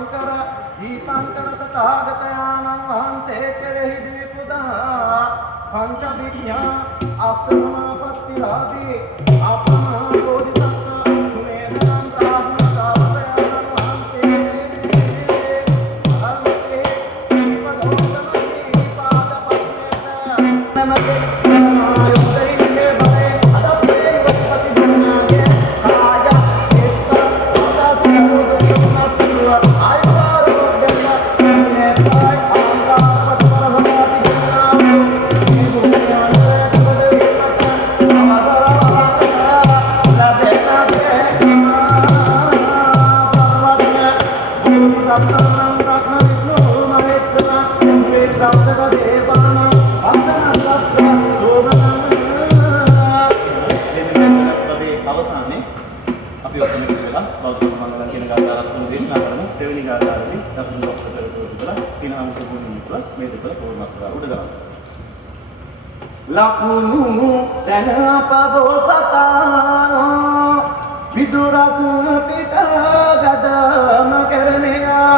දීපංකර දීපංකර තථාගතයන්න් වහන්සේ කෙරෙහි දීපුදා පංච විඥා අෂ්ටමාපත්තිලාදී අපමහා බෝධිසත්ව සුමේධනම් බ්‍රාහ්මණ තාපසයන්න් වහන්සේ අහම්තේ දීපදෝත්තමී පාදපත්‍යයට නමතේ සමායුක්තේ බවේ අදත්තේ උපපති දුනාගේ කාය චේත ආදාස නරුදු සමස්තුව ආයුරෝධ දෙන්න නේතයි ආකාරපත පරසමාති ජනාවු මේ භූමියන් අවසානයේ අපි ඔතන ඉඳලා බෞද්ධ මංගලම් කියන ගාථාවත් තුන දේශනා කරමු. දෙවෙනි ගාථාවේදී අපි ඔක්කොම කරලා සීනහංස භූමියව මේ දෙකල පොරමස්තර උඩ දාමු. ලකුණු තනපබෝසතානෝ විදුරසු පිට ගදම කරණියා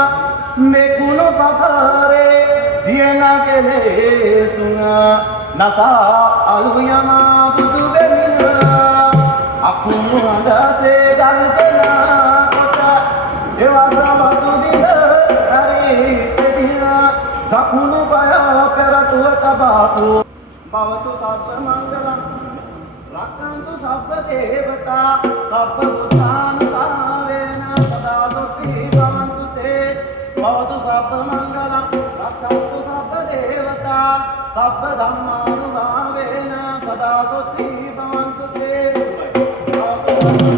මෙකුණු සසරේ දියන කෙලෙසුනා නසා අලුයමා පුදු බෙමියා අකුණු අඳසේ ගල්තනා කොට දේවසවතු බිඳ හරි දෙදියා දකුණු පය පෙරටුව තබාපු भवतु सब्ब मंगलम रक्षन्तु सब्ब देवता सब्ब बुद्धानुभावेन सदा सुखी भवन्तु ते भवतु सब्ब मंगलम रक्षन्तु सब्ब देवता सब्ब धम्मानुभावेन सदा सुखी भवन्तु ते भवतु